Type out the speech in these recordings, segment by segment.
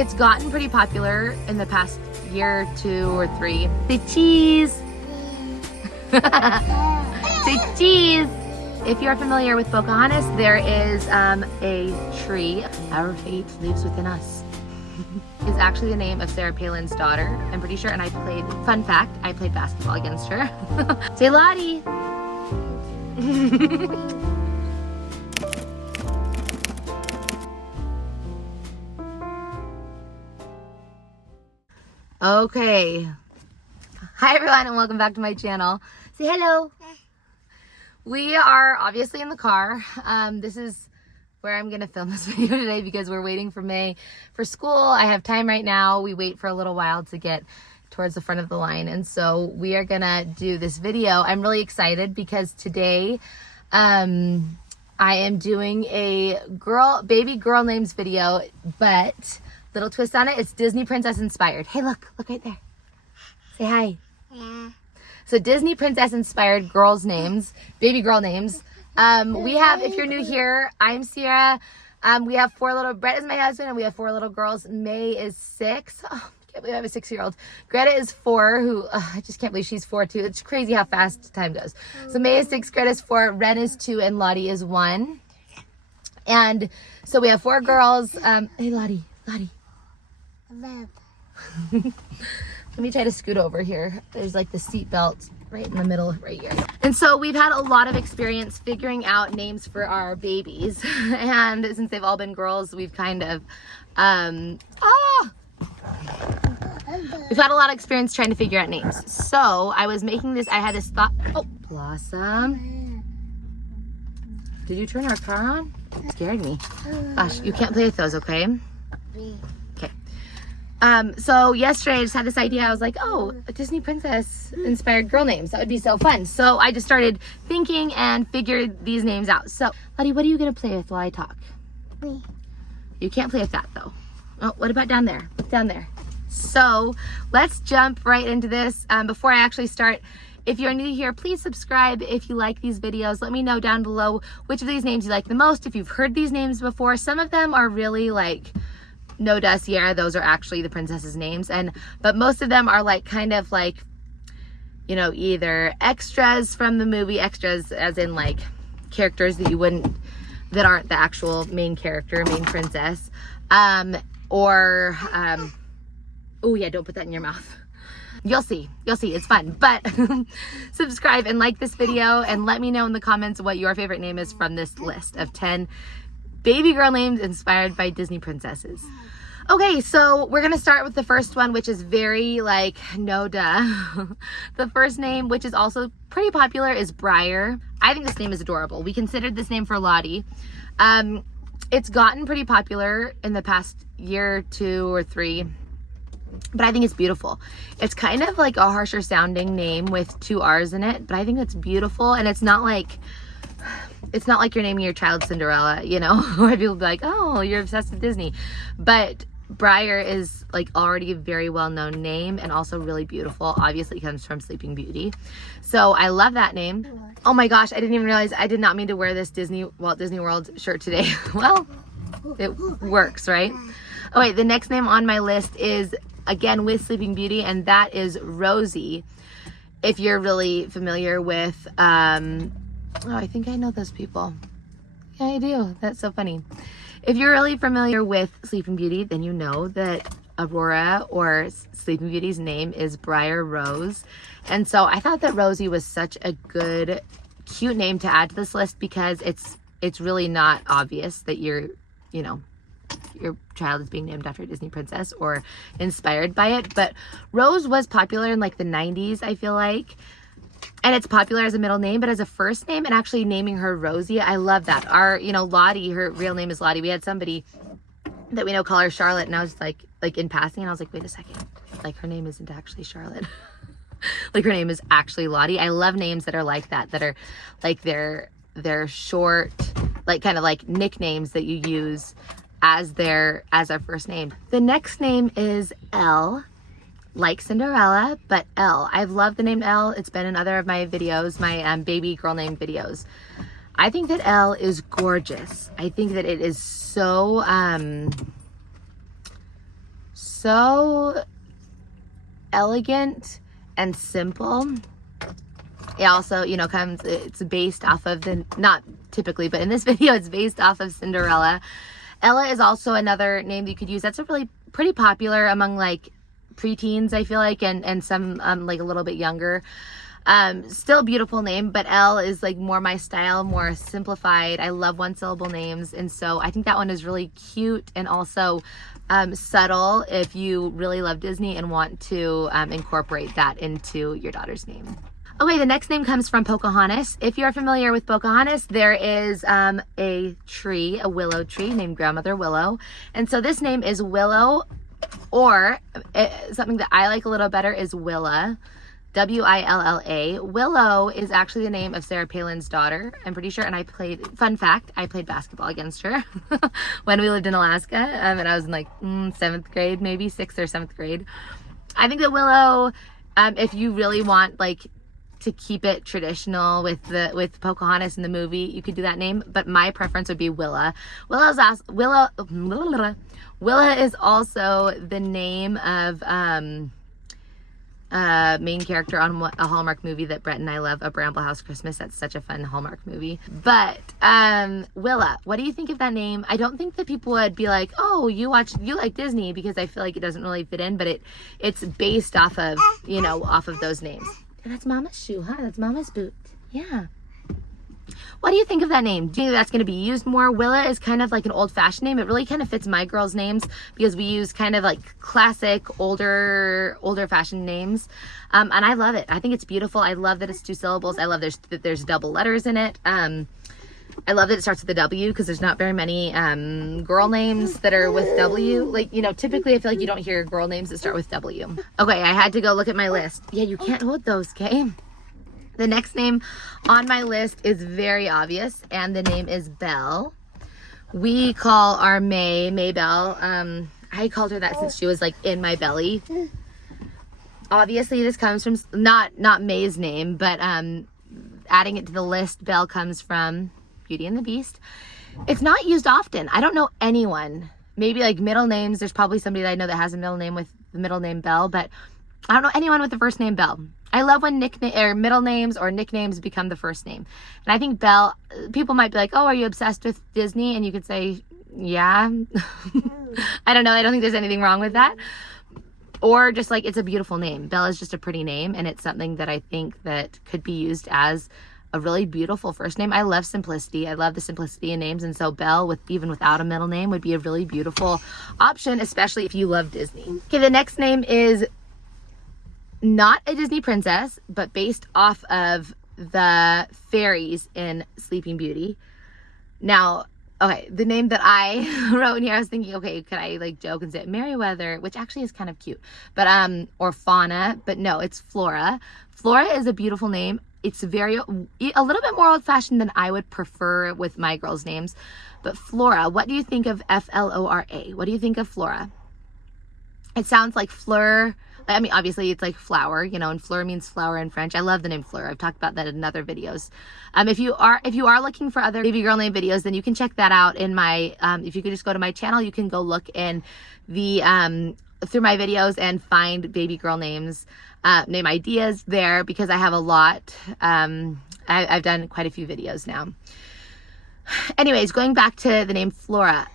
It's gotten pretty popular in the past year, 2 or 3. Say cheese. Say cheese. If you're familiar with Pocahontas, there is a tree. Our fate lives within us. Is actually the name of Sarah Palin's daughter, I'm pretty sure, and fun fact, I played basketball against her. Say Lottie. Okay. Hi everyone and welcome back to my channel. Say hello. We are obviously in the car. This is where I'm gonna film this video today because we're waiting for May for school. I have time right now. We wait for a little while to get towards the front of the line, and so we are gonna do this video. I'm really excited because today I am doing a baby girl names video, but little twist on it, it's Disney princess inspired. Hey, look right there. Say hi. Yeah. So Disney princess inspired girls names, baby girl names. We have, if you're new here, I'm Sierra. We have 4 little, Brett is my husband, and we have 4 little girls. May is 6. Oh, I can't believe I have a 6-year-old. Greta is 4, who, I just can't believe she's 4 too. It's crazy how fast time goes. So May is 6, Greta is 4, Ren is 2, and Lottie is 1. And so we have 4 girls. Hey, Lottie. Let me try to scoot over here. There's like the seat belt right in the middle right here. And so we've had a lot of experience figuring out names for our babies. And since they've all been girls, we've kind of, we've had a lot of experience trying to figure out names. So I was making this, I had this thought, oh, Blossom. Did you turn our car on? It scared me. Gosh, you can't play with those, okay? Okay. So yesterday I just had this idea. I was like, oh, a Disney princess inspired girl names. That would be so fun. So I just started thinking and figured these names out. So, Lottie, what are you going to play with while I talk? Me. You can't play with that though. Oh, what about down there? What's down there? So let's jump right into this. Before I actually start, if you're new here, please subscribe if you like these videos. Let me know down below which of these names you like the most. If you've heard these names before, some of them are really like, no duh, Sierra, those are actually the princesses' names, but most of them are like kind of like, you know, either extras from the movie, extras as in like characters that that aren't the actual main character, main princess, oh yeah, don't put that in your mouth. You'll see, it's fun. But subscribe and like this video and let me know in the comments what your favorite name is from this list of 10 baby girl names inspired by Disney princesses. Okay, so we're gonna start with the first one, which is very like, no duh. The first name, which is also pretty popular, is BRIAR. I think this name is adorable. We considered this name for Lottie. It's gotten pretty popular in the past year, 2 or 3, but I think it's beautiful. It's kind of like a harsher sounding name with 2 R's in it, but I think it's beautiful, and it's not like you're naming your child Cinderella, you know, where people be like, oh, you're obsessed with Disney. But BRIAR is like already a very well-known name and also really beautiful. Obviously it comes from Sleeping Beauty. So I love that name. Oh my gosh, I didn't even realize I did not mean to wear this Walt Disney World shirt today. Well, it works, right? Oh wait, the next name on my list is again with Sleeping Beauty, and that is Rosie. If you're really familiar with, oh, I think I know those people. Yeah, I do. That's so funny. If you're really familiar with Sleeping Beauty, then you know that Aurora, or Sleeping Beauty's name, is BRIAR Rose. And so I thought that Rosie was such a good, cute name to add to this list because it's really not obvious that your child is being named after a Disney princess or inspired by it. But Rose was popular in like the 90s, I feel like. And it's popular as a middle name, but as a first name, and actually naming her Rosie, I love that. Lottie, her real name is Lottie. We had somebody that we know call her Charlotte, and I was like in passing, and I was like, wait a second, like her name isn't actually Charlotte. Like her name is actually Lottie. I love names that are like that are like they're short, like kind of like nicknames that you use as our first name. The next name is Elle. Like Cinderella, but Elle. I've loved the name Elle. It's been in other of my videos, my baby girl name videos. I think that Elle is gorgeous. I think that it is so so elegant and simple. It also, you know, it's based off of not typically, but in this video, it's based off of Cinderella. Ella is also another name that you could use. That's a really pretty popular among like preteens, I feel like, and some like a little bit younger. Still a beautiful name, but Elle is like more my style, more simplified. I love one syllable names, and so I think that one is really cute and also subtle if you really love Disney and want to incorporate that into your daughter's name. Okay, the next name comes from Pocahontas. If you're familiar with Pocahontas, there is a tree, a willow tree named Grandmother Willow. And so this name is Willow, or something that I like a little better is Willa, W-I-L-L-A. Willow is actually the name of Sarah Palin's daughter, I'm pretty sure. And fun fact, I played basketball against her when we lived in Alaska. And I was in like 7th grade, maybe 6th or 7th grade. I think that Willow, if you really want like to keep it traditional with Pocahontas in the movie, you could do that name, but my preference would be Willa. Willa is also the name of main character on a Hallmark movie that Brett and I love, A Bramble House Christmas. That's such a fun Hallmark movie. But Willa, what do you think of that name? I don't think that people would be like, oh, you like Disney, because I feel like it doesn't really fit in, but it's based off of, you know, off of those names. That's Mama's shoe, huh? That's Mama's boot. Yeah. What do you think of that name? Do you think that's going to be used more? Willa is kind of like an old-fashioned name. It really kind of fits my girls' names because we use kind of like classic, older-fashioned names. And I love it. I think it's beautiful. I love that it's 2 syllables. I love that there's double letters in it. I love that it starts with a W because there's not very many girl names that are with W. Like, you know, typically I feel like you don't hear girl names that start with W. Okay, I had to go look at my list. Yeah, you can't hold those, okay? The next name on my list is very obvious, and the name is Belle. We call our Maybelle. I called her that since she was like in my belly. Obviously, this comes from not May's name, but adding it to the list, Belle comes from Beauty and the Beast. It's not used often. I don't know anyone. Maybe like middle names. There's probably somebody that I know that has a middle name with the middle name Belle, but I don't know anyone with the first name Belle. I love when middle names or nicknames become the first name. And I think Belle, people might be like, oh, are you obsessed with Disney? And you could say, yeah. I don't know. I don't think there's anything wrong with that. Or just like, it's a beautiful name. Belle is just a pretty name, and it's something that I think that could be used as a really beautiful first name. I love simplicity. I love the simplicity in names, and so Belle, even without a middle name, would be a really beautiful option, especially if you love Disney. Okay, the next name is not a Disney princess, but based off of the fairies in Sleeping Beauty. Now, okay, the name that I wrote in here, I was thinking, okay, could I like joke and say Merryweather, which actually is kind of cute, but or Fauna, but no, it's Flora. Flora is a beautiful name. It's a little bit more old-fashioned than I would prefer with my girls' names. But Flora, what do you think of F-L-O-R-A? What do you think of Flora? It sounds like fleur. I mean, obviously it's like flower, you know, and fleur means flower in French. I love the name Fleur. I've talked about that in other videos. If you are looking for other baby girl name videos, then you can check that out in my, if you could just go to my channel, you can go look in the, through my videos and find baby girl names, name ideas there, because I have a lot. I've done quite a few videos now. Anyways, going back to the name Flora,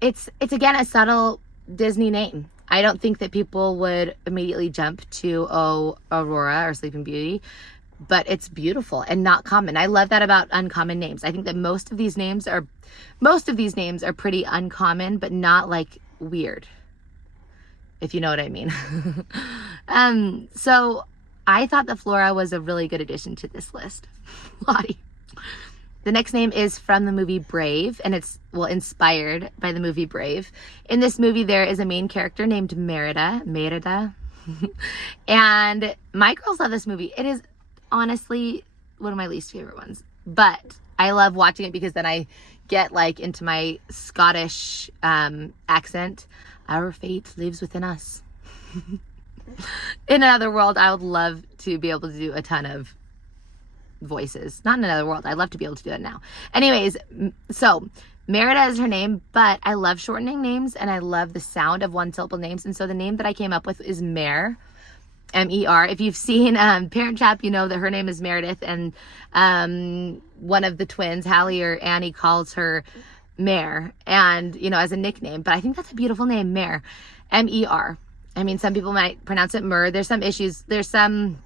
it's again a subtle Disney name. I don't think that people would immediately jump to Aurora or Sleeping Beauty, but it's beautiful and not common. I love that about uncommon names. I think that most of these names are pretty uncommon, but not like weird, if you know what I mean. So I thought that Flora was a really good addition to this list. Lottie. The next name is from the movie Brave, and it's, well, inspired by the movie Brave. In this movie, there is a main character named Merida. And my girls love this movie. It is honestly one of my least favorite ones, but I love watching it because then I get like into my Scottish accent. Our fate lives within us. In another world, I would love to be able to do a ton of voices. Not in another world. I'd love to be able to do it now. Anyways, so Merida is her name, but I love shortening names and I love the sound of one syllable names. And so the name that I came up with is Mare, M-E-R. If you've seen Parent Trap, you know that her name is Meredith, and one of the twins, Hallie or Annie, calls her Mare, and you know, as a nickname. But I think that's a beautiful name, Mare, M-E-R. I mean, some people might pronounce it Mur. There's some issues. There's some.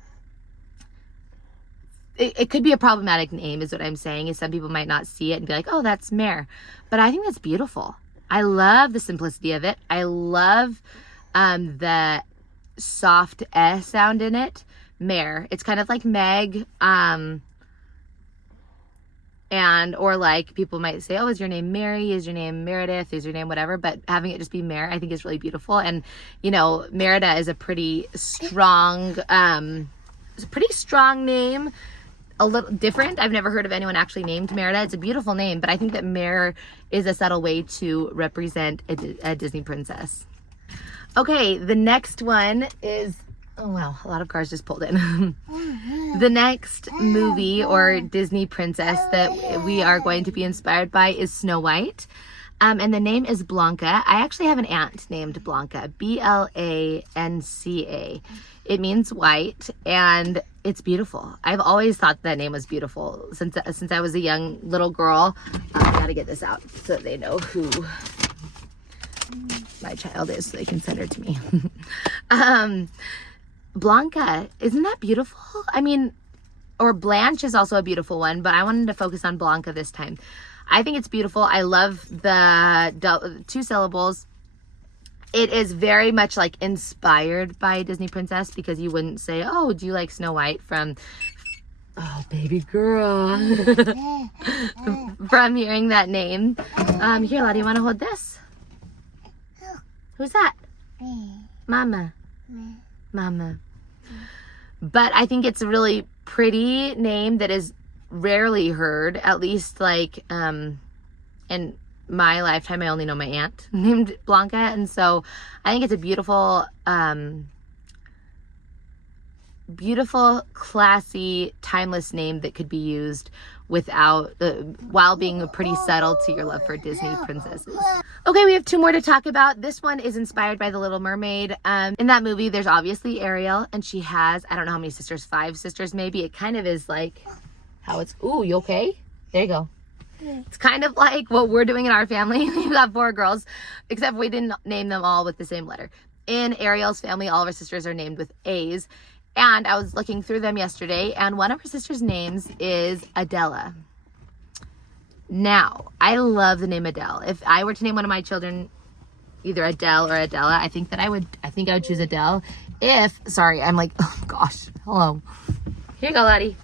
It could be a problematic name, is what I'm saying. Is some people might not see it and be like, oh, that's Mare. But I think that's beautiful. I love the simplicity of it. I love the soft S sound in it. Mare. It's kind of like Meg. And, or like people might say, oh, is your name Mary? Is your name Meredith? Is your name whatever? But having it just be Mare, I think is really beautiful. And, you know, Merida is a pretty strong, name. A little different. I've never heard of anyone actually named Merida. It's a beautiful name, but I think that Mare is a subtle way to represent a Disney princess. Okay, the next one is, oh wow, a lot of cars just pulled in. The next movie or Disney princess that we are going to be inspired by is Snow White. And the name is Blanca. I actually have an aunt named Blanca, B-L-A-N-C-A. It means white, and it's beautiful. I've always thought that name was beautiful since I was a young little girl. I gotta get this out so that they know who my child is, so they can send her to me. Blanca, isn't that beautiful? I mean, or Blanche is also a beautiful one, but I wanted to focus on Blanca this time. I think it's beautiful. I love the 2 syllables. It is very much like inspired by a Disney princess, because you wouldn't say, oh, do you like Snow White from, oh, baby girl, from hearing that name. Here, Lottie, you want to hold this? Who's that? Mama. Mama. But I think it's a really pretty name that is rarely heard, at least like in my lifetime. I only know my aunt named Blanca, and so I think it's a beautiful classy, timeless name that could be used without while being pretty subtle to your love for Disney princesses. Okay, we have 2 more to talk about. This one is inspired by The Little Mermaid. In that movie, there's obviously Ariel, and she has, I don't know how many sisters, 5 sisters maybe. It kind of is like how it's, ooh, you okay? There you go. It's kind of like what we're doing in our family. We've got 4 girls, except we didn't name them all with the same letter. In Ariel's family, all of her sisters are named with A's. And I was looking through them yesterday, and one of her sisters' names is ADELLA. Now, I love the name Adele. If I were to name one of my children either Adele or Adella, I think I would choose Adele. Sorry, I'm like, oh gosh, hello. Here you go, Lottie.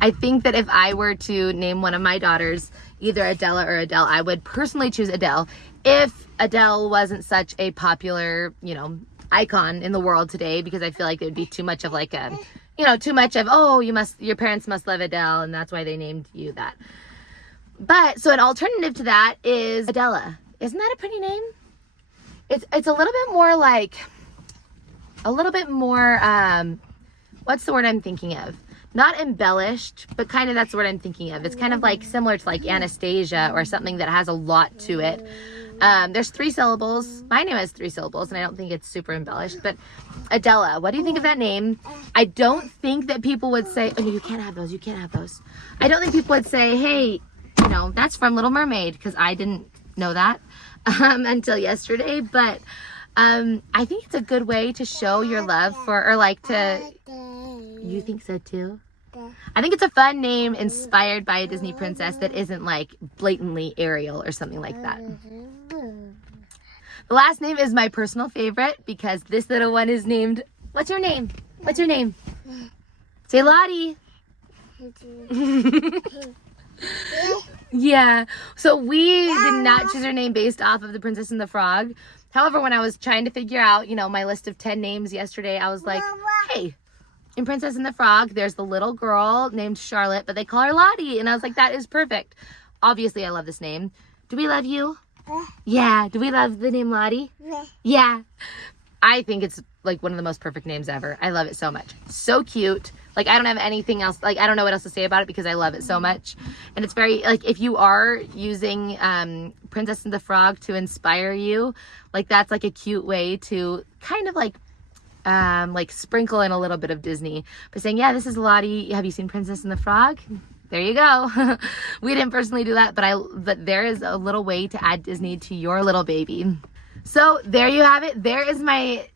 I think that if I were to name one of my daughters either Adella or Adele, I would personally choose Adele. If Adele wasn't such a popular, you know, icon in the world today, because I feel like it would be too much of like a, you know, too much of, oh, your parents must love Adele and that's why they named you that. But so an alternative to that is Adella. Isn't that a pretty name? It's a little bit more like, what's the word I'm thinking of? Not embellished, but kind of that's the word I'm thinking of. It's kind of like similar to like Anastasia or something that has a lot to it. There's 3 syllables. My name has 3 syllables, and I don't think it's super embellished, but Adella, what do you think of that name? I don't think that people would say, oh, no, you can't have those. You can't have those. I don't think people would say, hey, you know, that's from Little Mermaid, because I didn't know that until yesterday. But I think it's a good way to show your love for, or like to, you think so too? I think it's a fun name inspired by a Disney princess that isn't like blatantly Ariel or something like that. The last name is my personal favorite because this little one is named, what's your name? What's your name? Say Lottie. Yeah, so we did not choose her name based off of The Princess and the Frog. However, when I was trying to figure out, you know, my list of 10 names yesterday, I was like, hey, in Princess and the Frog, there's the little girl named Charlotte, but they call her Lottie. And I was like, that is perfect. Obviously, I love this name. Do we love you? Yeah. Do we love the name Lottie? Yeah. I think it's like one of the most perfect names ever. I love it so much. So cute. Like, I don't have anything else. Like, I don't know what else to say about it because I love it so much. And it's very, like, if you are using Princess and the Frog to inspire you, like, that's like a cute way to kind of like sprinkle in a little bit of Disney by saying, yeah, this is Lottie. Have you seen Princess and the Frog? There you go. We didn't personally do that, but there is a little way to add Disney to your little baby. So there you have it. There is my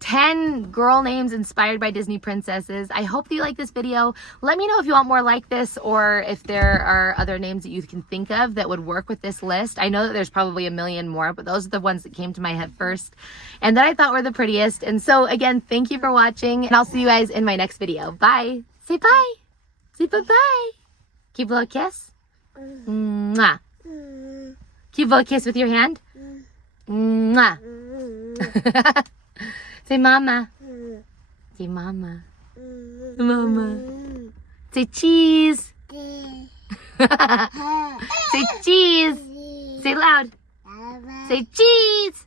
10 girl names inspired by Disney princesses. I hope that you like this video. Let me know if you want more like this, or if there are other names that you can think of that would work with this list. I know that there's probably a million more, but those are the ones that came to my head first and that I thought were the prettiest. And so again, thank you for watching, and I'll see you guys in my next video. Bye. Say bye. Say bye-bye. Give a little kiss. Mwah. Give a little kiss with your hand. Mwah. Say mama. Say mama. Mama. Say cheese. Say cheese. Say loud. Say cheese.